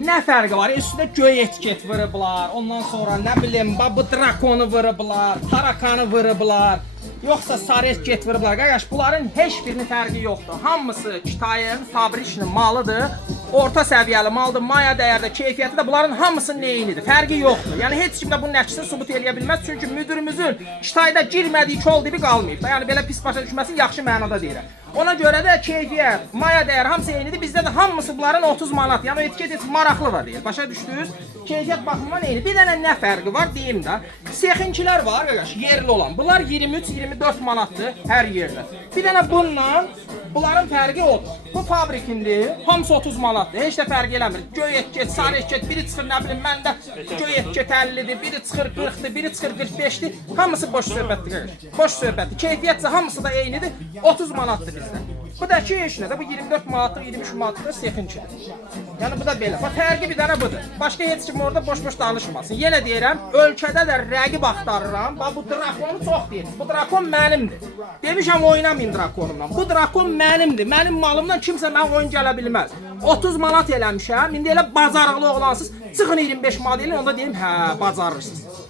Nə fərqi var? Üstündə göy etiket vurublar. Ondan sonra nə bilim, bu drakonu vurublar, tarakanı vurublar. Yoxsa sarı etiket vurublar. Qardaş, bunların heç birinin fərqi yoxdur. Hamısı Kitayın fabrikinin malıdır. Orta səviyyəli maldır, maya dəyərdə, keyfiyyəti də bunların hamısının eynidir. Fərqi yoxdur. Yəni heç kim də bunun əksini sübut eləyə bilməz. Çünki müdirimizin Kitayda girmədiyi kol dibi qalmayıb. Yəni belə pis başa düşməsin, yaxşı mənada deyirəm. Ona görə də keyfiyyət, maya dəyər hamısı eynidir. Bizdə də hamısı bunların 30 manat. Yəni o etiket heç maraqlı var deyir. Başa düşdünüz? Keyfiyyət baxımından eyni. Bir dənə nə fərqi var deyim də. Sexinkilər var qardaş, yerli olan. Bunlar 23-24 manatdır hər yerdə. Bir dənə bununla bunların fərqi odur. Bu fabrikindir. Hamısı 30 manatdır. Heç də fərq eləmir. Göy etiket, sarı etiket, biri çıxır nə bilim məndə göy etiket 50-dir, biri çıxır 40-dır, biri çıxır 45-dir. Hamısı boş söhbətdir qardaş. Boş söhbətdir. Keyfiyyətsə hamısı da eynidir. 30 manatdır bizdə. Bu da ki heç nədir. Bu 24 manatlıq, 23 manatlıq sexinkidir. Yəni bu da belə. Bax fərqi bir dənə budur. Başqa heç kim orada boş-boş danışmasın. Yenə deyirəm, ölkədə də rəqib axtarıram. Bax bu drakonu çox deyir. Bu drakon mənimdir. Demişəm oynamayın drakonumla. Bu drakon mənimdir. Mənim malımdan kimsə mən oyun gələ bilməz. 30 manat eləmişəm. İndi elə bacarıqlı oğlansız. Çıxın 25 manat eləyin, onda deyim, hə, bacarırsınız.